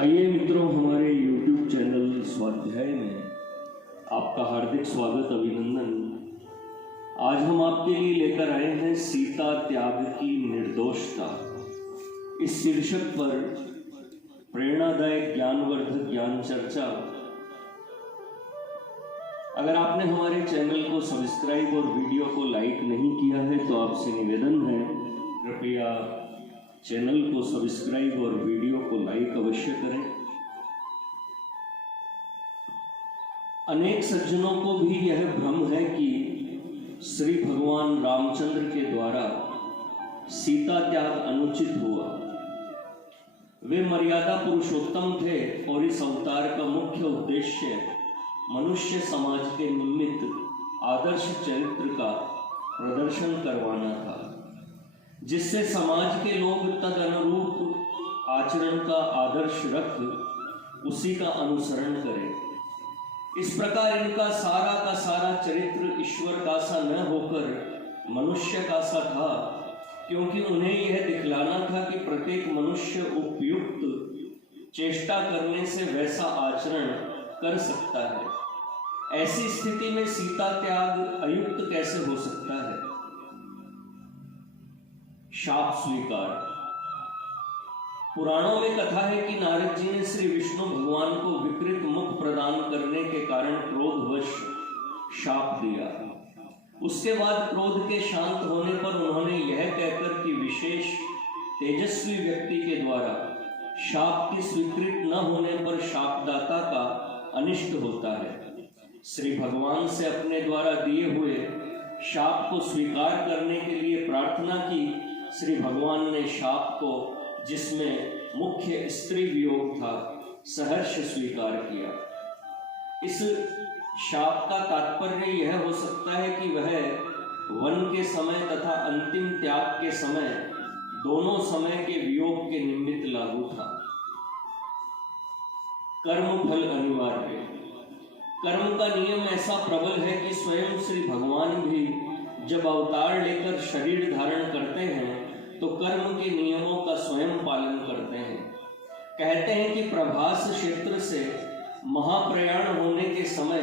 आइए मित्रों, हमारे YouTube चैनल स्वाध्याय में आपका हार्दिक स्वागत, अभिनंदन। आज हम आपके लिए लेकर आए हैं सीता त्याग की निर्दोषता। इस शीर्षक पर प्रेरणादायक ज्ञानवर्धक ज्ञान चर्चा। अगर आपने हमारे चैनल को सब्सक्राइब और वीडियो को लाइक नहीं किया है तो आपसे निवेदन है, कृपया चैनल को सब्सक्राइब और वीडियो को लाइक अवश्य करें। अनेक सज्जनों को भी यह भ्रम है कि श्री भगवान रामचंद्र के द्वारा सीता त्याग अनुचित हुआ। वे मर्यादा पुरुषोत्तम थे और इस अवतार का मुख्य उद्देश्य मनुष्य समाज के निमित्त आदर्श चरित्र का प्रदर्शन करवाना था, जिससे समाज के लोग तद अनुरूप आचरण का आदर्श रख उसी का अनुसरण करें। इस प्रकार इनका सारा का सारा चरित्र ईश्वर का सा न होकर मनुष्य का सा था, क्योंकि उन्हें यह दिखलाना था कि प्रत्येक मनुष्य उपयुक्त चेष्टा करने से वैसा आचरण कर सकता है। ऐसी स्थिति में सीता त्याग अयुक्त कैसे हो सकता है? शाप स्वीकार। पुराणों में कथा है कि नारद जी ने श्री विष्णु भगवान को विकृत मुख प्रदान करने के कारण क्रोधवश शाप दिया। उसके बाद क्रोध के शांत होने पर उन्होंने यह कहकर कि विशेष तेजस्वी व्यक्ति के द्वारा शाप की स्वीकृत न होने पर शापदाता का अनिष्ट होता है, श्री भगवान से अपने द्वारा दिए हुए शाप को स्वीकार करने के लिए प्रार्थना की। श्री भगवान ने शाप को, जिसमें मुख्य स्त्री वियोग था, सहर्ष स्वीकार किया। इस शाप का तात्पर्य यह हो सकता है कि वह वन के समय तथा अंतिम त्याग के समय, दोनों समय के वियोग के निमित्त लागू था। कर्म फल अनिवार्य। कर्म का नियम ऐसा प्रबल है कि स्वयं श्री भगवान भी जब अवतार लेकर शरीर धारण करते हैं तो कर्म के नियमों का स्वयं पालन करते हैं। कहते हैं कि प्रभास क्षेत्र से महाप्रयाण होने के समय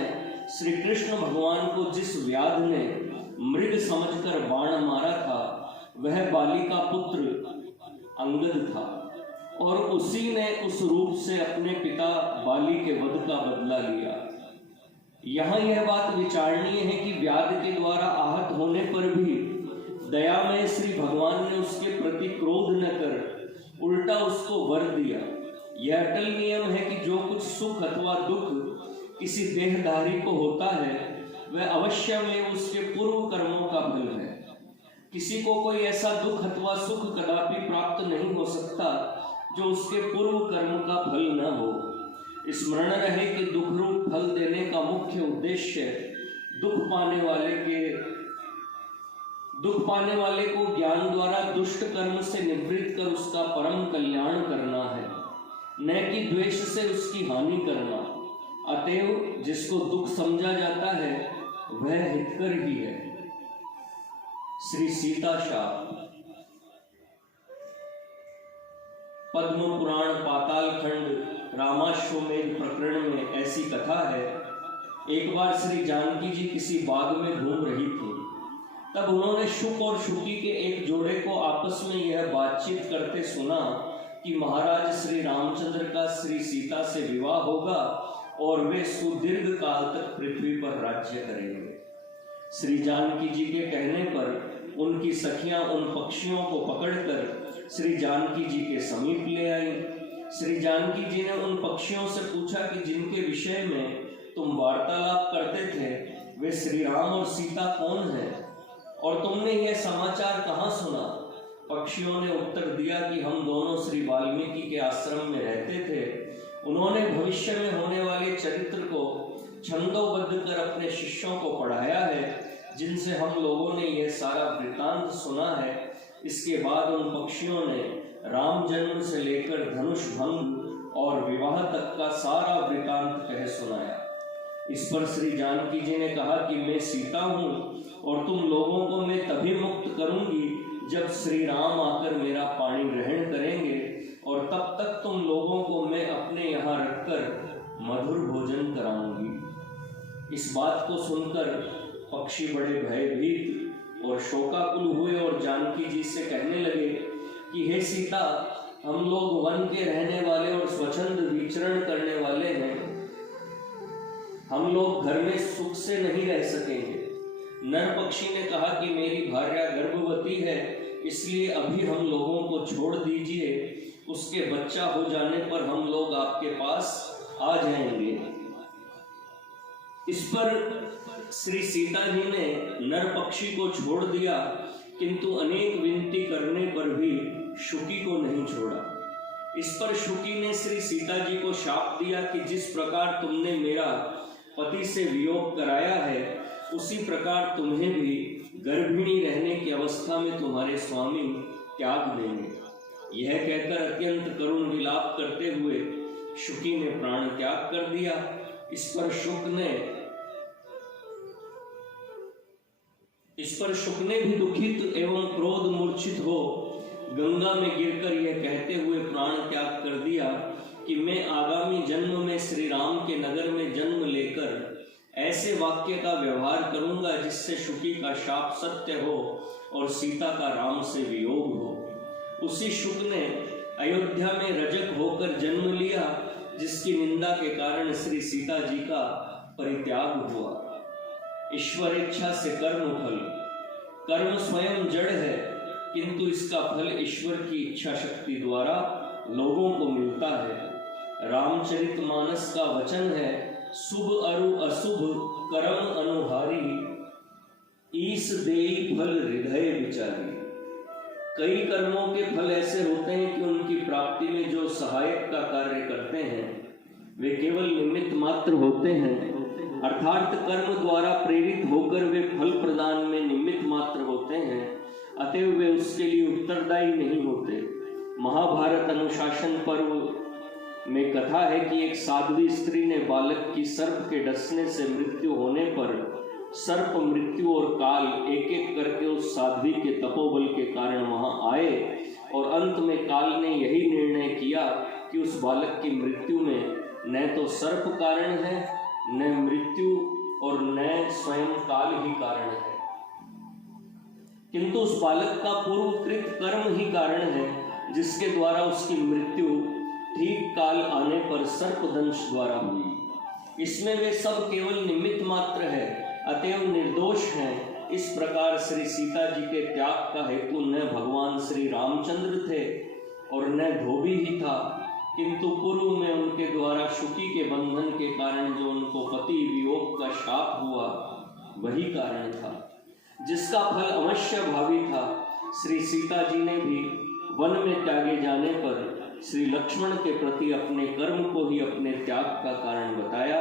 श्री कृष्ण भगवान को जिस व्याध ने मृग समझकर बाण मारा था, वह बाली का पुत्र अंगद था, और उसी ने उस रूप से अपने पिता बाली के वध का बदला लिया। यहाँ यह बात विचारणीय है कि व्याध के द्वारा आहत होने पर भी दयामय श्री भगवान ने उसके प्रति क्रोध न कर उल्टा उसको वर दिया। यह अटल नियम है कि जो कुछ सुख अथवा दुख किसी देहधारी को होता है, वह अवश्य में उसके पूर्व कर्मों का फल है। किसी को कोई ऐसा दुख अथवा सुख कदापि प्राप्त नहीं हो सकता जो उसके पूर्व कर्म का फल न हो। स्मरण रहे कि दुख रूप फल देने का मुख्य उद्देश्य दुख पाने वाले को ज्ञान द्वारा दुष्ट कर्म से निवृत्त कर उसका परम कल्याण करना है, न कि द्वेष से उसकी हानि करना। अतएव जिसको दुख समझा जाता है वह हितकर ही है। श्री सीता शाप। पद्म पुराण पाताल खंड रामाश्वमेध प्रकरण में ऐसी कथा है। एक बार श्री जानकी जी किसी बाग में घूम रही थी। तब उन्होंने शुक और शुकी के एक जोड़े को आपस में यह बातचीत करते सुना कि महाराज श्री रामचंद्र का श्री सीता से विवाह होगा और वे सुदीर्घ काल तक पृथ्वी पर राज्य करेंगे। श्री जानकी जी के कहने पर उनकी सखियां उन पक्षियों को पकड़कर श्री जानकी जी के समीप ले आई। श्री जानकी जी ने उन पक्षियों से पूछा कि जिनके विषय में तुम वार्तालाप करते थे, वे श्री राम और सीता कौन है, और तुमने यह समाचार कहाँ सुना? पक्षियों ने उत्तर दिया कि हम दोनों श्री वाल्मीकि के आश्रम में रहते थे। उन्होंने भविष्य में होने वाले चरित्र को छंदोबद्ध कर अपने शिष्यों को पढ़ाया है, जिनसे हम लोगों ने यह सारा वृत्तांत सुना है। इसके बाद उन पक्षियों ने राम जन्म से लेकर धनुष भंग और विवाह तक का सारा वृत्तांत कह सुनाया। इस पर श्री जानकी जी ने कहा कि मैं सीता हूँ और तुम लोगों को मैं तभी मुक्त करूंगी जब श्री राम आकर मेरा पाणी ग्रहण करेंगे, और तब तक तुम लोगों को मैं अपने मधुर भोजन कराऊंगी। इस बात को सुनकर पक्षी बड़े भयभीत और शोकाकुल हुए और जानकी जी से कहने लगे कि हे सीता, हम लोग वन के रहने वाले और स्वच्छंद विचरण करने वाले हैं। हम लोग घर में सुख से नहीं रह सकेंगे। नर पक्षी ने कहा कि मेरी भार्या गर्भवती है, इसलिए अभी हम लोगों को छोड़ दीजिए। उसके बच्चा हो जाने पर हम लोग आपके पास आ जाएंगे। इस पर श्री सीता जी ने नर पक्षी को छोड़ दिया, किंतु अनेक विनती करने पर भी शुकी को नहीं छोड़ा। इस पर शुकी ने श्री सीता जी को शाप दिया कि जिस प्रकार तुमने मेरा पति से वियोग कराया है, उसी प्रकार तुम्हें भी गर्भिणी रहने की अवस्था में तुम्हारे स्वामी त्याग देंगे। यह कहकर अत्यंत करुण विलाप करते हुए शुकी ने प्राण त्याग कर दिया। इस पर शुक ने भी दुखित एवं क्रोध मूर्छित हो गंगा में गिरकर यह कहते हुए प्राण त्याग कर दिया कि मैं आगामी जन्म में श्री राम के नगर में जन्म लेकर ऐसे वाक्य का व्यवहार करूंगा जिससे शुकी का शाप सत्य हो और सीता का राम से वियोग हो। उसी शुक ने अयोध्या में रजक होकर जन्म लिया, जिसकी निंदा के कारण श्री सीता जी का परित्याग हुआ। ईश्वर इच्छा से कर्म फल। कर्म स्वयं जड़ है, किंतु इसका फल ईश्वर की इच्छा शक्ति द्वारा लोगों को मिलता है। रामचरितमानस का वचन है, शुभ अरु अशुभ कर्म अनुहारी, ईस देई फल हृदय विचारी। कई कर्मों के फल ऐसे होते हैं कि उनकी प्राप्ति में जो सहायक का कार्य करते हैं वे केवल निमित्त मात्र होते हैं, अर्थात कर्म द्वारा प्रेरित होकर वे फल प्रदान में निमित्त मात्र होते हैं, अतएव वे उसके लिए उत्तरदायी नहीं होते। महाभारत अनुशासन पर्व में कथा है कि एक साध्वी स्त्री ने बालक की सर्प के डसने से मृत्यु होने पर सर्प मृत्यु और काल एक एक करके उस साध्वी के तपोबल के कारण वहां आए और अंत में काल ने यही निर्णय किया कि उस बालक की मृत्यु में न तो सर्प कारण है, न मृत्यु और न स्वयं काल ही कारण है, किंतु उस बालक का पूर्वकृत कर्म ही कारण है, जिसके द्वारा उसकी मृत्यु ठीक काल आने पर सर्पदंश द्वारा हुई। इसमें वे सब केवल निमित्त मात्र है, अतएव निर्दोष हैं। इस प्रकार श्री सीता जी के त्याग का हेतु न भगवान श्री रामचंद्र थे और न धोबी ही था, किंतु पूर्व में उनके द्वारा शुकी के बंधन के कारण जो उनको पति वियोग का शाप हुआ वही कारण था, जिसका फल अवश्य भावी था। श्री सीता जी ने भी वन में त्यागे जाने पर श्री लक्ष्मण के प्रति अपने कर्म को ही अपने त्याग का कारण बताया।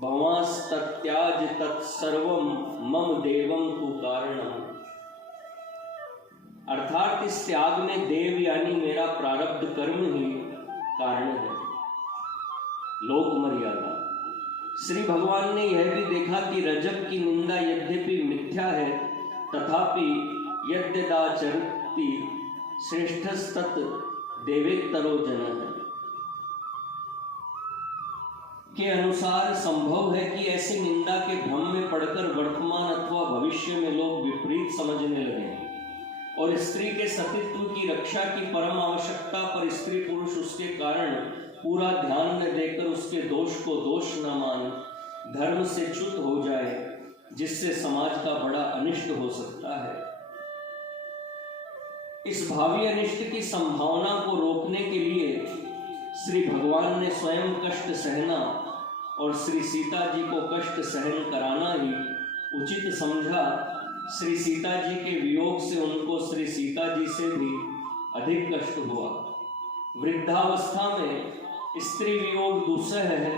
भवांस तत्याज तत्सर्वम मम देवम तु कारणम, अर्थात इस त्याग में देव यानी मेरा प्रारब्ध कर्म ही कारण है। लोक मर्यादा। श्री भगवान ने यह भी देखा कि रजक की निंदा यद्यपि मिथ्या है, तथापि यद्यदाचरति श्रेष्ठस्तत् देवेत्तरो जनः के अनुसार संभव है कि ऐसी निंदा के भ्रम में पड़कर वर्तमान अथवा भविष्य में लोग विपरीत समझने लगे और स्त्री के सतीत्व की रक्षा की परम आवश्यकता पर स्त्री पुरुष उसके कारण पूरा ध्यान न देकर उसके दोष को दोष न मान धर्म से च्युत हो जाए, जिससे समाज का बड़ा अनिष्ट हो सकता है। इस भावी अनिष्ट की संभावना को रोकने के लिए श्री भगवान ने स्वयं कष्ट सहना और श्री सीता जी को कष्ट सहन कराना ही उचित समझा। श्री सीता जी के वियोग से उनको श्री सीता जी से भी अधिक कष्ट हुआ। वृद्धावस्था में स्त्री वियोग दुस्सह है।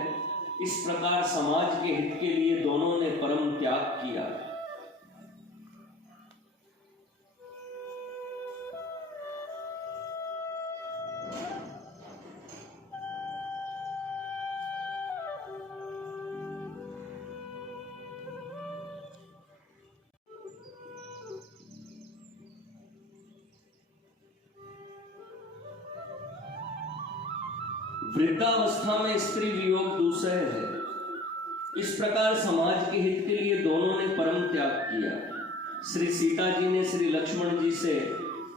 इस प्रकार समाज के हित के लिए दोनों ने परम त्याग किया। वृद्धावस्था में स्त्री वियोग दूसह है। इस प्रकार समाज के हित के लिए दोनों ने परम त्याग किया। श्री सीता जी ने श्री लक्ष्मण जी से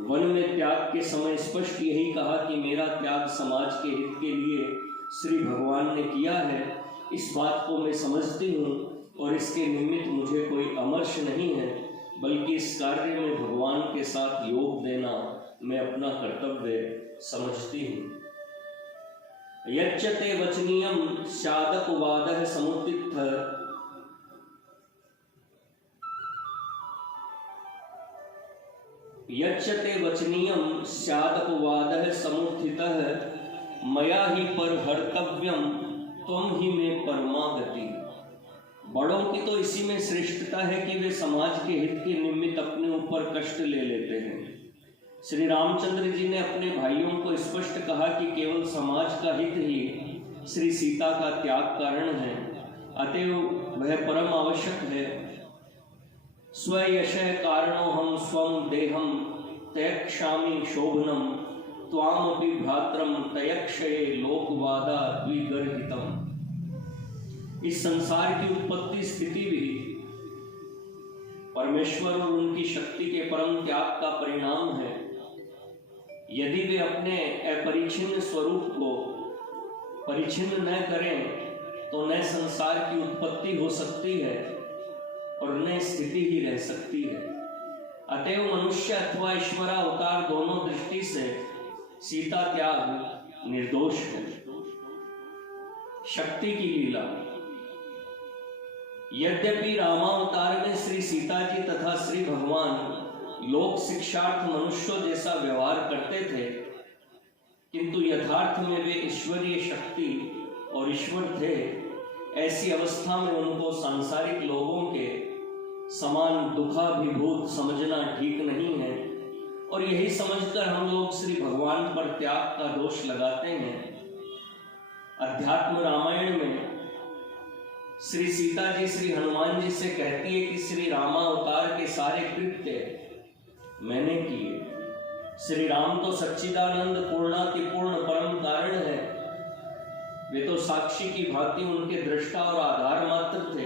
वन में त्याग के समय स्पष्ट यही कहा कि मेरा त्याग समाज के हित के लिए श्री भगवान ने किया है। इस बात को मैं समझती हूँ और इसके निमित्त मुझे कोई अमर्ष नहीं है, बल्कि इस कार्य में भगवान के साथ योग देना मैं अपना कर्तव्य समझती हूँ। यच्चते वचनीयम स्यादपवादः समुत्थितः यच्चते वचनीयम स्यादपवादः समुत्थितः मया ही परहर्तव्यम त्वं ही में परमागति। बड़ों की तो इसी में श्रेष्ठता है कि वे समाज के हित के निमित्त अपने ऊपर कष्ट ले लेते हैं। श्री रामचंद्र जी ने अपने भाइयों को स्पष्ट कहा कि केवल समाज का हित ही श्री सीता का त्याग कारण है, अतएव वह परम आवश्यक है। स्वयशः कारणो हम स्वं देहम तयक्षामि शोभनम त्वामपि भ्रात्रम तयक्षये लोकवादा द्विगर्हितम। इस संसार की उत्पत्ति स्थिति भी परमेश्वर और उनकी शक्ति के परम त्याग का परिणाम है। यदि वे अपने अपरिच्छिन्न स्वरूप को परिच्छिन्न न करें तो न संसार की उत्पत्ति हो सकती है और न स्थिति ही रह सकती है। अतएव मनुष्य अथवा ईश्वरावतार दोनों दृष्टि से सीता त्याग निर्दोष है। शक्ति की लीला। यद्यपि रामावतार में श्री सीता जी तथा श्री भगवान लोक शिक्षार्थ मनुष्यों जैसा व्यवहार करते थे, किंतु यथार्थ में वे ईश्वरीय शक्ति और ईश्वर थे। ऐसी अवस्था में उनको सांसारिक लोगों के समान दुखाभिभूत समझना ठीक नहीं है और यही समझकर हम लोग श्री भगवान पर त्याग का दोष लगाते हैं। अध्यात्म रामायण में श्री सीता जी श्री हनुमान जी से कहती है कि श्री रामावतार के सारे कृत्य मैंने किए। श्री राम तो सच्चिदानंद पूर्णातिपूर्ण परम कारण है। वे तो साक्षी की भांति उनके दृष्टा और आधार मात्र थे।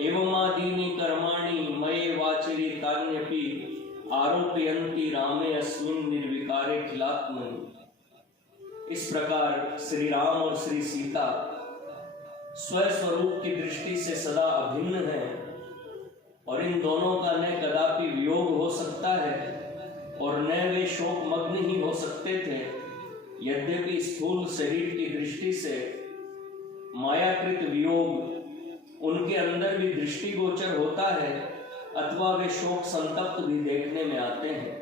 एवमादीनि कर्माणि मये वाचरी तान्यपि आरोपयन्ति रामे अस्मिन् निर्विकारे खिलात्मनि। इस प्रकार श्री राम और श्री सीता स्वस्वरूप की दृष्टि से सदा अभिन्न है और इन दोनों का न कदापि वियोग हो सकता है और न वे शोक मग्न ही हो सकते थे। यद्यपि स्थूल शरीर की दृष्टि से मायाकृत वियोग उनके अंदर भी दृष्टिगोचर होता है अथवा वे शोक संतप्त भी देखने में आते हैं।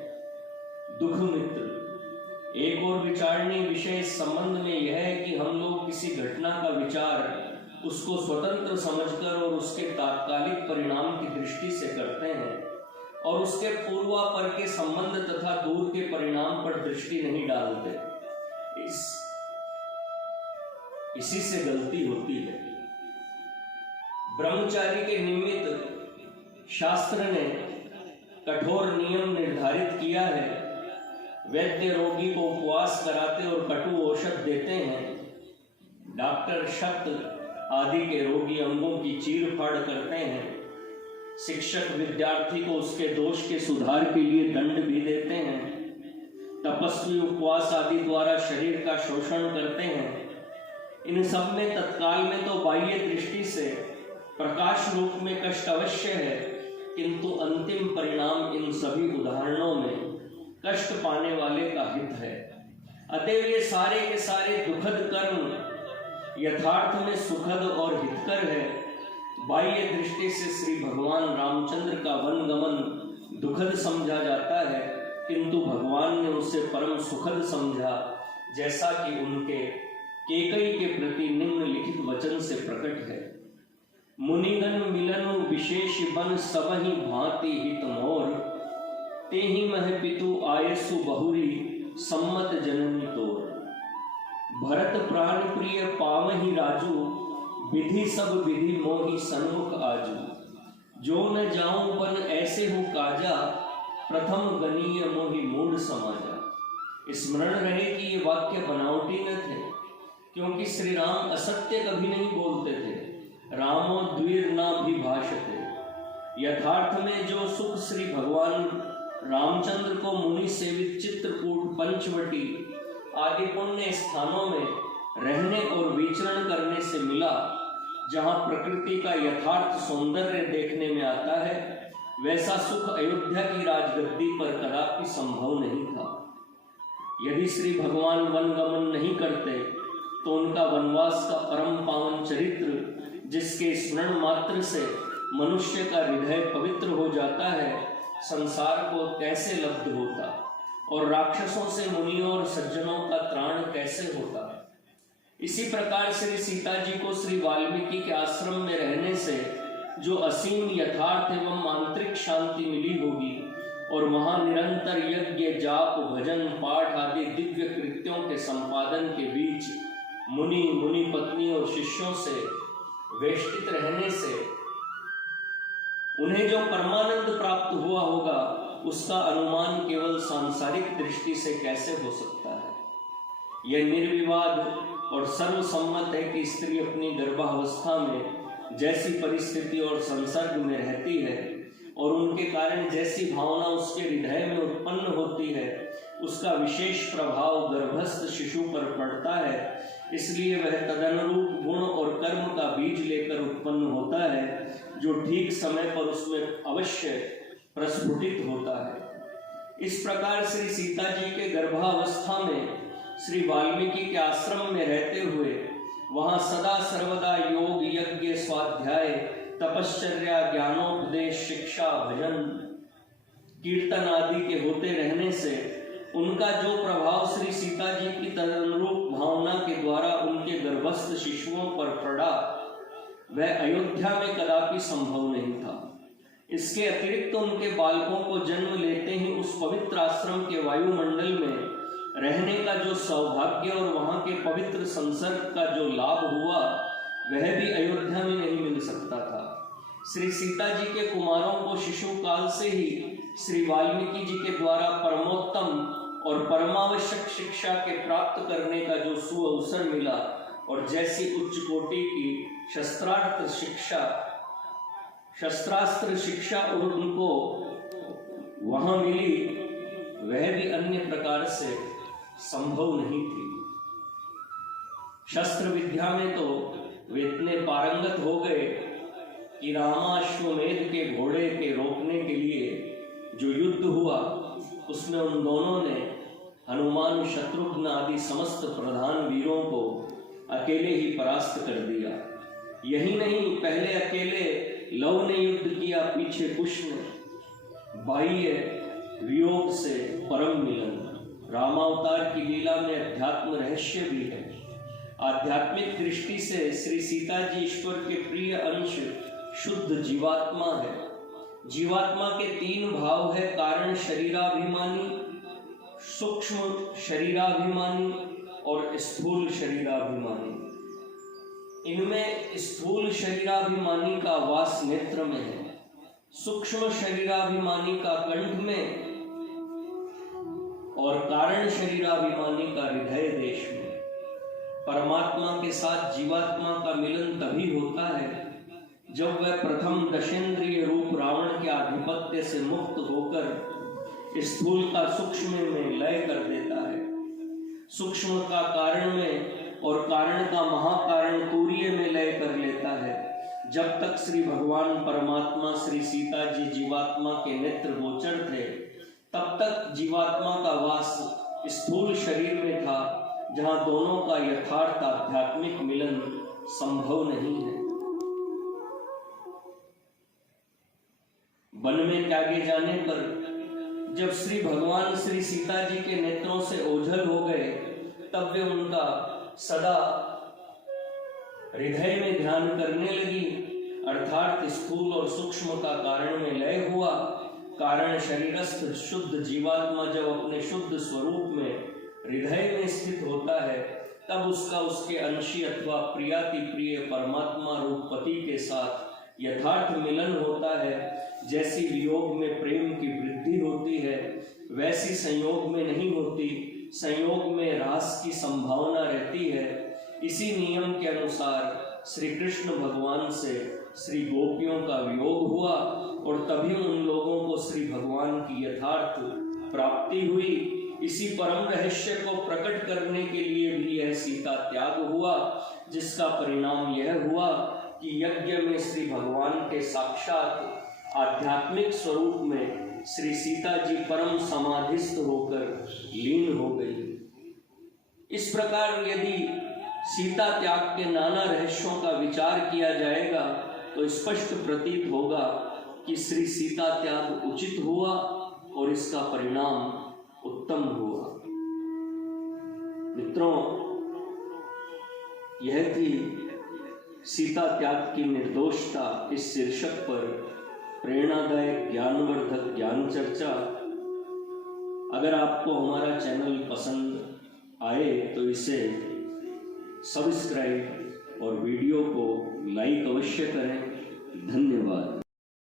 दुख मित्र। एक और विचारणीय विषय इस संबंध में यह है कि हम लोग किसी घटना का विचार उसको स्वतंत्र समझकर और उसके तात्कालिक परिणाम की दृष्टि से करते हैं और उसके पूर्वापर के संबंध तथा दूर के परिणाम पर दृष्टि नहीं डालते। इसी से गलती होती है। ब्रह्मचारी के निमित्त शास्त्र ने कठोर नियम निर्धारित किया है। वैद्य रोगी को उपवास कराते और कटु औषध देते हैं। डॉक्टर शक्त आदि के रोगी अंगों की चीर फाड़ करते हैं। शिक्षक विद्यार्थी को उसके दोष के सुधार के लिए दंड भी देते हैं। तपस्वी उपवास आदि द्वारा शरीर का शोषण करते हैं। इन सब में तत्काल में तो बाह्य दृष्टि से प्रकाश रूप में कष्ट अवश्य है, किंतु अंतिम परिणाम इन सभी उदाहरणों में कष्ट पाने वाले का हित है। अतएव ये सारे के सारे दुखद कर्म यथार्थ में सुखद और हितकर है। बाह्य दृष्टि से श्री भगवान रामचंद्र का वनगमन दुखद समझा जाता है, किंतु भगवान ने उसे परम सुखद समझा, जैसा कि उनके केकई के प्रति निम्नलिखित वचन से प्रकट है। मुनिगण मिलनु विशेष बन सबहि भांति हित मोर, तेहि मह पितु आयसु बहुरी सम्मत जननी तोर। भरत प्राण प्रिय पावहि राजू, विधि सब विधि मोहि सन्मुख आजू। जो न जाऊं बन ऐसे हो काजा, प्रथम गनीय मोहि मूढ़ समाजा। स्मरण रहे कि ये वाक्य बनावटी न थे। क्योंकि श्री राम असत्य कभी नहीं बोलते थे। रामो द्वीर ना भी भाषते। यथार्थ में जो सुख श्री भगवान रामचंद्र को मुनि सेवित चित्रकूट, पंचवटी आदि पुण्य स्थानों में रहने और विचरण करने से मिला, जहाँ प्रकृति का यथार्थ सौंदर्य देखने में आता है, वैसा सुख अयोध्या की राजगद्दी पर कदापि संभव नहीं था। यदि श्री भगवान वनगमन नहीं करते तो उनका वनवास का परम पावन चरित्र, जिसके स्मरण मात्र से मनुष्य का हृदय पवित्र हो जाता है, संसार को कैसे लब्ध होता और राक्षसों से मुनियों और सज्जनों का त्राण कैसे होता। इसी प्रकार श्री सीता जी को श्री वाल्मीकि के आश्रम में रहने से जो असीम यथार्थ एवं आंतरिक शांति मिली होगी और वहां निरंतर यज्ञ, जाप, भजन, पाठ आदि दिव्य कृत्यों के संपादन के बीच मुनि पत्नी और शिष्यों से वेष्टित रहने से उन्हें जो परमानंद प्राप्त हुआ होगा, उसका अनुमान केवल सांसारिक दृष्टि से कैसे हो सकता है। यह निर्विवाद और सर्वसम्मत है कि स्त्री अपनी गर्भावस्था में जैसी परिस्थिति और संसर्ग में रहती है और उनके कारण जैसी भावना उसके हृदय में उत्पन्न होती है, उसका विशेष प्रभाव गर्भस्थ शिशु पर पड़ता है। इसलिए वह तदनुरूप गुण और कर्म का बीज लेकर उत्पन्न होता है, जो ठीक समय पर उसमें अवश्य प्रस्फुटित होता है। इस प्रकार श्री सीता जी के गर्भावस्था में श्री वाल्मीकि के आश्रम में रहते हुए वहां सदा सर्वदा योग, यज्ञ, स्वाध्याय, तपश्चर्या, ज्ञानोपदेश, शिक्षा, भजन, कीर्तन आदि के होते रहने से उनका जो प्रभाव श्री सीता जी की तदनुरूप भावना के द्वारा उनके गर्भस्थ शिशुओं पर पड़ा, वह अयोध्या में कदापि संभव नहीं था। इसके अतिरिक्त उनके बालकों को जन्म लेते ही उस पवित्र आश्रम के वायुमंडल में रहने का जो सौभाग्य और वहां के पवित्र संसर्ग का जो लाभ हुआ, वह भी अयोध्या में नहीं मिल सकता था। श्री सीता जी के कुमारों को शिशु काल से ही श्री वाल्मीकि जी के द्वारा परमोत्तम और परमावश्यक शिक्षा के प्राप्त करने का जो सुअवसर मिला और जैसी उच्च कोटि की शस्त्रास्त्र शिक्षा उनको वहां मिली, वह भी अन्य प्रकार से संभव नहीं थी। शस्त्र विद्या में तो वे इतने पारंगत हो गए कि रामाश्वमेध के घोड़े के रोकने के लिए जो युद्ध हुआ, उसमें उन दोनों ने हनुमान, शत्रुघ्न आदि समस्त प्रधान वीरों को अकेले ही परास्त कर दिया। यही नहीं, पहले अकेले लव ने युद्ध किया, पीछे कुश ने। बाह्य वियोग से परम मिलन, रामावतार की लीला में अध्यात्म रहस्य भी है। आध्यात्मिक दृष्टि से श्री सीता जी ईश्वर के प्रिय अंश शुद्ध जीवात्मा है। जीवात्मा के तीन भाव है, कारण शरीराभिमानी, सूक्ष्म शरीराभिमानी और स्थूल शरीराभिमानी। इनमें स्थूल शरीराभिमानी का वास नेत्र में है, सूक्ष्म शरीराभिमानी का कंठ में और कारण शरीराभिमानी का हृदय देश में। परमात्मा के साथ जीवात्मा का मिलन तभी होता है जब वह प्रथम दशेंद्रिय रूप रावण के आधिपत्य से मुक्त होकर स्थूल का सूक्ष्म में लय कर देता है, सूक्ष्म का कारण में और कारण का महाकारण तूर्य में लय कर लेता है। जब तक श्री भगवान परमात्मा श्री सीता जी जीवात्मा के नेत्र गोचर थे, तब तक जीवात्मा का वास स्थूल शरीर में था, जहां दोनों का यथार्थ आध्यात्मिक मिलन संभव नहीं है। वन में त्यागे जाने पर जब श्री भगवान श्री सीता जी के नेत्रों से ओझल हो गए, तब वे उनका सदा हृदय में ध्यान करने लगी, अर्थात स्थूल और सूक्ष्म का कारण में लय हुआ। कारण शरीरस्थ शुद्ध जीवात्मा जब अपने शुद्ध स्वरूप में हृदय में स्थित होता है, तब उसका उसके अंशी अथवा प्रियाति प्रिय परमात्मा रूप पति के साथ यथार्थ मिलन होता है। जैसी वियोग में प्रेम की वृद्धि होती है, वैसी संयोग में नहीं होती। संयोग में रास की संभावना रहती है। इसी नियम के अनुसार श्री कृष्ण भगवान से श्री गोपियों का वियोग हुआ और तभी उन लोगों को श्री भगवान की यथार्थ प्राप्ति हुई। इसी परम रहस्य को प्रकट करने के लिए भी यह सीता त्याग हुआ, जिसका परिणाम यह हुआ कि यज्ञ में श्री भगवान के साक्षात आध्यात्मिक स्वरूप में श्री सीता जी परम समाधिस्थ होकर लीन हो गई। इस प्रकार यदि सीता त्याग के नाना रहस्यों का विचार किया जाएगा तो स्पष्ट प्रतीत होगा कि श्री सीता त्याग उचित हुआ और इसका परिणाम उत्तम हुआ। मित्रों, यह थी सीता त्याग की निर्दोषता इस शीर्षक पर प्रेरणादायक ज्ञानवर्धक ज्ञान चर्चा। अगर आपको हमारा चैनल पसंद आए तो इसे सब्सक्राइब और वीडियो को लाइक अवश्य करें। धन्यवाद।